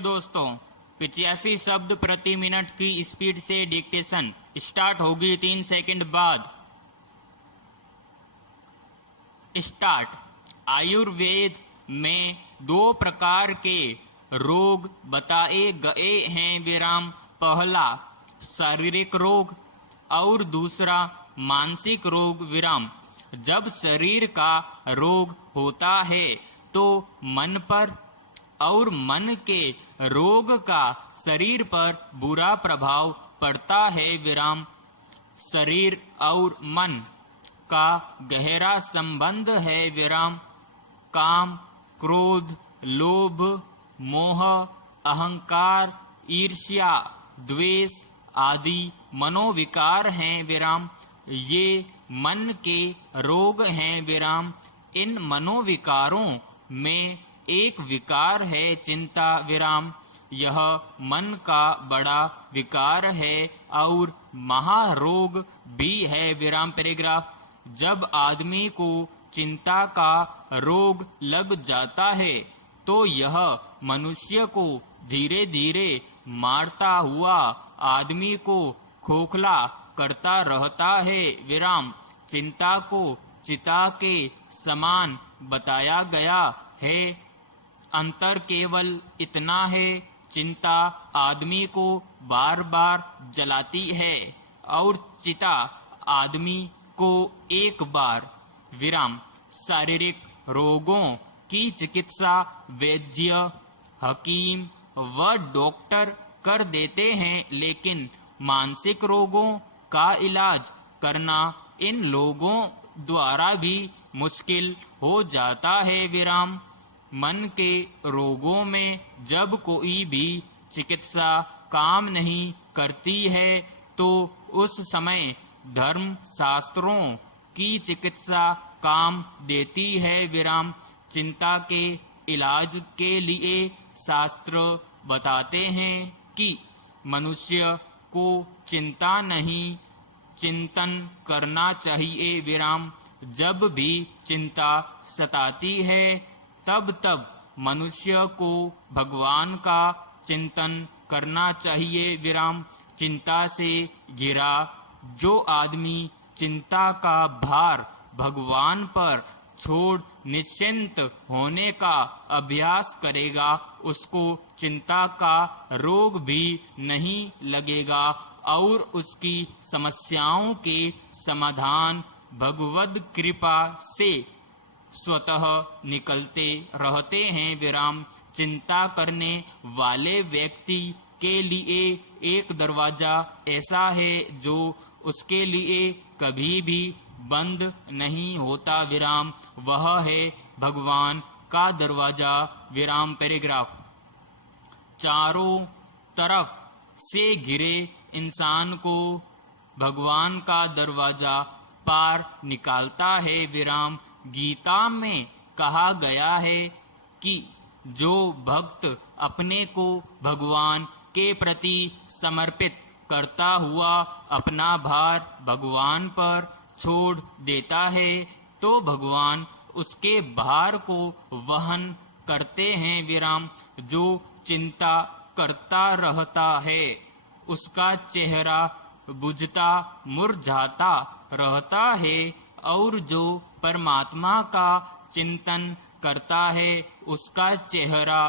दोस्तों, 85 शब्द प्रति मिनट की स्पीड से डिक्टेशन स्टार्ट होगी 3 सेकंड बाद। स्टार्ट। आयुर्वेद में 2 प्रकार के रोग बताए गए हैं विराम। पहला शारीरिक रोग और दूसरा मानसिक रोग विराम। जब शरीर का रोग होता है तो मन पर और मन के रोग का शरीर पर बुरा प्रभाव पड़ता है विराम। शरीर और मन का गहरा संबंध है विराम। काम, क्रोध, लोभ, मोह, अहंकार, ईर्ष्या, द्वेष आदि मनोविकार हैं विराम। ये मन के रोग हैं विराम। इन मनोविकारों में एक विकार है चिंता विराम। यह मन का बड़ा विकार है और महारोग भी है विराम। पैराग्राफ। जब आदमी को चिंता का रोग लग जाता है तो यह मनुष्य को धीरे धीरे मारता हुआ आदमी को खोखला करता रहता है विराम। चिंता को चिता के समान बताया गया है। अंतर केवल इतना है, चिंता आदमी को बार बार जलाती है और चिता आदमी को एक बार विराम। शारीरिक रोगों की चिकित्सा वैद्य, हकीम व डॉक्टर कर देते हैं, लेकिन मानसिक रोगों का इलाज करना इन लोगों द्वारा भी मुश्किल हो जाता है विराम। मन के रोगों में जब कोई भी चिकित्सा काम नहीं करती है तो उस समय धर्म शास्त्रों की चिकित्सा काम देती है विराम। चिंता के इलाज के लिए शास्त्र बताते हैं कि मनुष्य को चिंता नहीं, चिंतन करना चाहिए विराम। जब भी चिंता सताती है तब तब मनुष्य को भगवान का चिंतन करना चाहिए विराम। चिंता से घिरा जो आदमी चिंता का भार भगवान पर छोड़ निश्चिंत होने का अभ्यास करेगा, उसको चिंता का रोग भी नहीं लगेगा और उसकी समस्याओं के समाधान भगवद कृपा से स्वतः निकलते रहते हैं विराम। चिंता करने वाले व्यक्ति के लिए एक दरवाजा ऐसा है जो उसके लिए कभी भी बंद नहीं होता विराम। वह है भगवान का दरवाजा विराम। पैराग्राफ। चारों तरफ से घिरे इंसान को भगवान का दरवाजा पार निकालता है विराम। गीता में कहा गया है कि जो भक्त अपने को भगवान के प्रति समर्पित करता हुआ अपना भार भगवान पर छोड़ देता है तो भगवान उसके भार को वहन करते हैं विराम। जो चिंता करता रहता है उसका चेहरा बुझता मुरझाता रहता है और जो परमात्मा का चिंतन करता है उसका चेहरा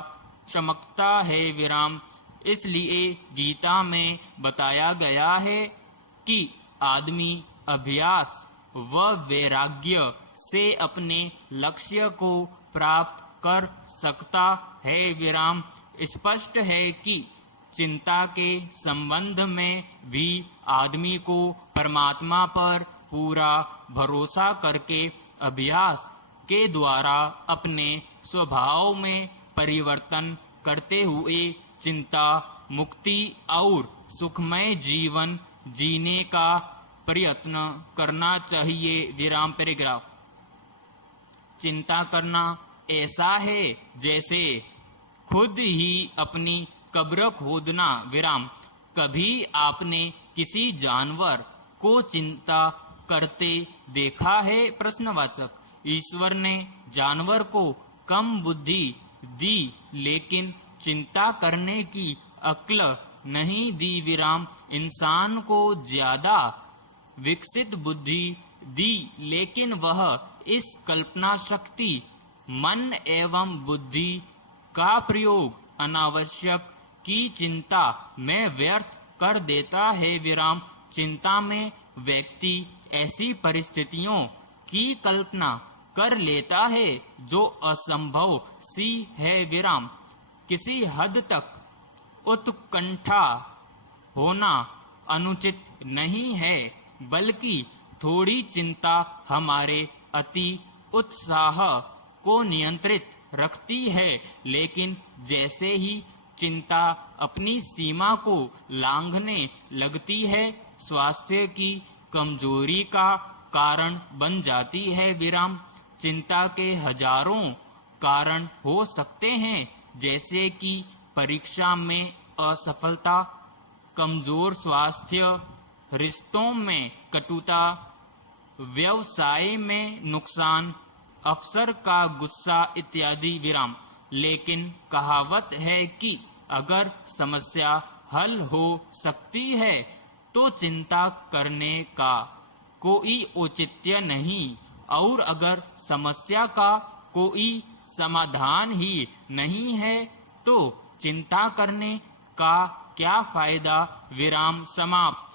चमकता है विराम। इसलिए गीता में बताया गया है कि आदमी अभ्यास व वैराग्य से अपने लक्ष्य को प्राप्त कर सकता है विराम। स्पष्ट है कि चिंता के संबंध में भी आदमी को परमात्मा पर पूरा भरोसा करके अभ्यास के द्वारा अपने स्वभाव में परिवर्तन करते हुए चिंता मुक्ति और सुखमय जीवन जीने का प्रयत्न करना चाहिए विराम। पैराग्राफ। चिंता करना ऐसा है जैसे खुद ही अपनी कब्र खोदना विराम। कभी आपने किसी जानवर को चिंता करते देखा है? प्रश्नवाचक। ईश्वर ने जानवर को कम बुद्धि दी लेकिन चिंता करने की अक्ल नहीं दी विराम। इंसान को ज्यादा विकसित बुद्धि दी, लेकिन वह इस कल्पना शक्ति, मन एवं बुद्धि का प्रयोग अनावश्यक की चिंता में व्यर्थ कर देता है विराम। चिंता में व्यक्ति ऐसी परिस्थितियों की कल्पना कर लेता है जो असंभव सी है विराम। किसी हद तक उत्कंठा होना अनुचित नहीं है, बल्कि थोड़ी चिंता हमारे अति उत्साह को नियंत्रित रखती है। लेकिन जैसे ही चिंता अपनी सीमा को लांघने लगती है, स्वास्थ्य की कमजोरी का कारण बन जाती है विराम। चिंता के हजारों कारण हो सकते हैं, जैसे कि परीक्षा में असफलता, कमजोर स्वास्थ्य, रिश्तों में कटुता, व्यवसाय में नुकसान, अफसर का गुस्सा इत्यादि विराम। लेकिन कहावत है कि अगर समस्या हल हो सकती है तो चिंता करने का कोई औचित्य नहीं, और अगर समस्या का कोई समाधान ही नहीं है तो चिंता करने का क्या फायदा विराम। समाप्त।